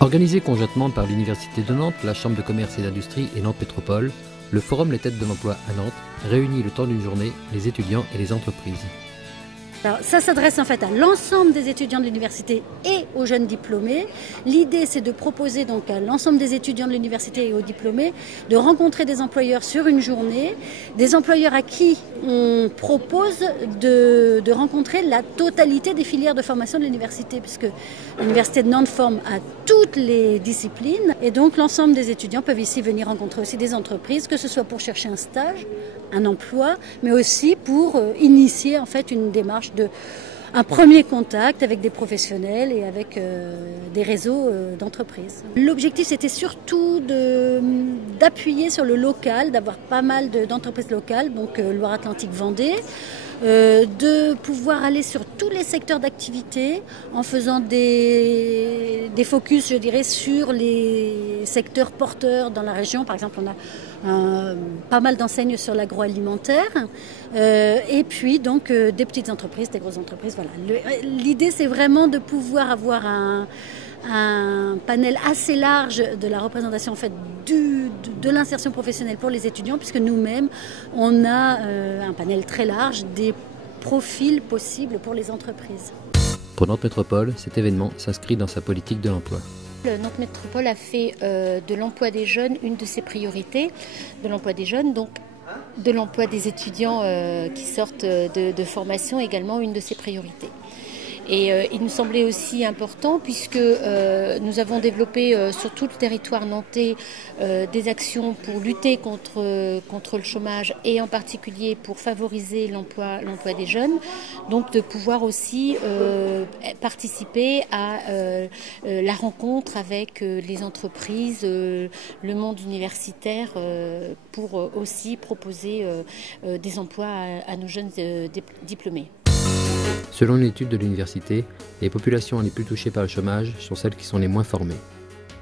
Organisé conjointement par l'Université de Nantes, la Chambre de commerce et d'industrie et Nantes Métropole, le Forum Les Têtes de l'Emploi à Nantes réunit le temps d'une journée les étudiants et les entreprises. Alors, ça s'adresse en fait à l'ensemble des étudiants de l'université et aux jeunes diplômés. L'idée, c'est de proposer donc à l'ensemble des étudiants de l'université et aux diplômés de rencontrer des employeurs sur une journée, des employeurs à qui on propose de rencontrer la totalité des filières de formation de l'université, puisque l'université de Nantes forme à toutes les disciplines, et donc l'ensemble des étudiants peuvent ici venir rencontrer aussi des entreprises, que ce soit pour chercher un stage, un emploi, mais aussi pour initier en fait une démarche un premier contact avec des professionnels et avec des réseaux d'entreprises. L'objectif, c'était surtout d'appuyer sur le local, d'avoir pas mal d'entreprises locales, donc Loire-Atlantique Vendée, de pouvoir aller sur tous les secteurs d'activité en faisant des focus, je dirais, sur les secteurs porteurs dans la région. Par exemple, on a pas mal d'enseignes sur l'agroalimentaire et puis donc des petites entreprises, des grosses entreprises. Voilà. L'idée, c'est vraiment de pouvoir avoir un panel assez large de la représentation en fait de l'insertion professionnelle pour les étudiants, puisque nous-mêmes on a un panel très large des profils possibles pour les entreprises. Pour Nantes Métropole, cet événement s'inscrit dans sa politique de l'emploi. Nantes Métropole a fait de l'emploi des jeunes une de ses priorités, de l'emploi des jeunes, donc de l'emploi des étudiants qui sortent de formation également une de ses priorités. Et il nous semblait aussi important, puisque nous avons développé sur tout le territoire nantais des actions pour lutter contre le chômage et en particulier pour favoriser l'emploi des jeunes, donc de pouvoir aussi participer à la rencontre avec les entreprises, le monde universitaire, pour aussi proposer des emplois à nos jeunes diplômés. Selon une étude de l'université, les populations les plus touchées par le chômage sont celles qui sont les moins formées.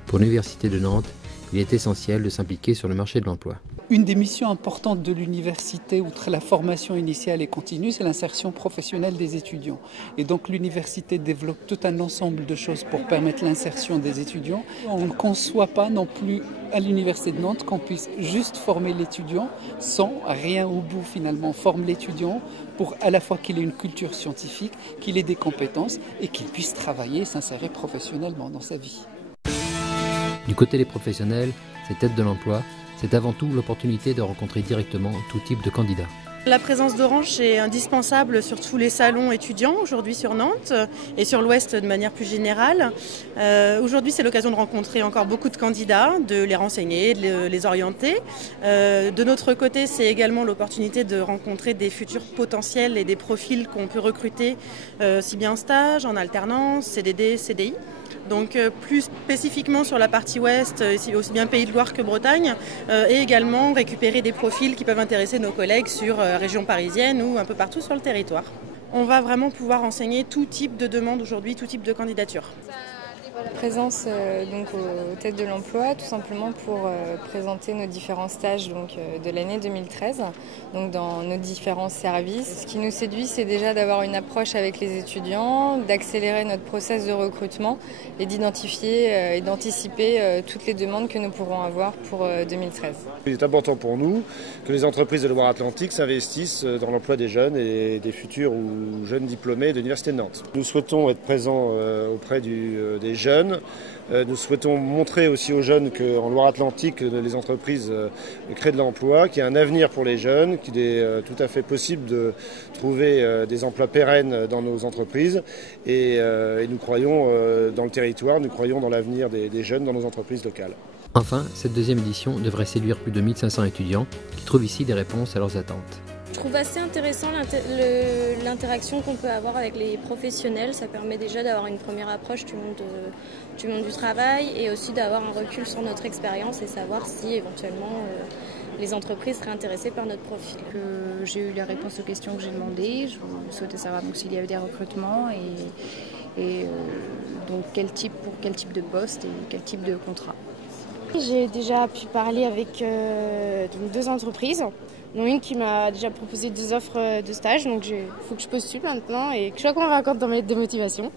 Pour l'université de Nantes, il est essentiel de s'impliquer sur le marché de l'emploi. Une des missions importantes de l'université, outre la formation initiale et continue, c'est l'insertion professionnelle des étudiants. Et donc l'université développe tout un ensemble de choses pour permettre l'insertion des étudiants. On ne conçoit pas non plus à l'université de Nantes qu'on puisse juste former l'étudiant sans rien au bout finalement. On forme l'étudiant pour à la fois qu'il ait une culture scientifique, qu'il ait des compétences et qu'il puisse travailler et s'insérer professionnellement dans sa vie. Du côté des professionnels, ces têtes de l'emploi, c'est avant tout l'opportunité de rencontrer directement tout type de candidats. La présence d'Orange est indispensable sur tous les salons étudiants aujourd'hui sur Nantes et sur l'Ouest de manière plus générale. Aujourd'hui, c'est l'occasion de rencontrer encore beaucoup de candidats, de les renseigner, de les orienter. De notre côté, c'est également l'opportunité de rencontrer des futurs potentiels et des profils qu'on peut recruter, si bien en stage, en alternance, CDD, CDI. Donc plus spécifiquement sur la partie ouest, aussi bien Pays de Loire que Bretagne, et également récupérer des profils qui peuvent intéresser nos collègues sur région parisienne ou un peu partout sur le territoire. On va vraiment pouvoir enseigner tout type de demande aujourd'hui, tout type de candidature. Présence donc aux têtes de l'emploi, tout simplement pour présenter nos différents stages de l'année 2013, donc dans nos différents services. Ce qui nous séduit, c'est déjà d'avoir une approche avec les étudiants, d'accélérer notre process de recrutement et d'identifier et d'anticiper toutes les demandes que nous pourrons avoir pour 2013. Il est important pour nous que les entreprises de Loire-Atlantique s'investissent dans l'emploi des jeunes et des futurs ou jeunes diplômés de l'Université de Nantes. Nous souhaitons être présents auprès des jeunes. Nous souhaitons montrer aussi aux jeunes qu'en Loire-Atlantique, les entreprises créent de l'emploi, qu'il y a un avenir pour les jeunes, qu'il est tout à fait possible de trouver des emplois pérennes dans nos entreprises. Et nous croyons dans le territoire, nous croyons dans l'avenir des jeunes dans nos entreprises locales. Enfin, cette deuxième édition devrait séduire plus de 1500 étudiants qui trouvent ici des réponses à leurs attentes. Je trouve assez intéressant l'interaction qu'on peut avoir avec les professionnels. Ça permet déjà d'avoir une première approche du monde du travail et aussi d'avoir un recul sur notre expérience et savoir si éventuellement les entreprises seraient intéressées par notre profil. J'ai eu les réponses aux questions que j'ai demandées. Je souhaitais savoir s'il y avait des recrutements et donc pour quel type de poste et quel type de contrat. J'ai déjà pu parler avec deux entreprises, dont une qui m'a déjà proposé 2 offres de stage, donc il faut que je postule maintenant et que je sois convaincante dans mes démotivations.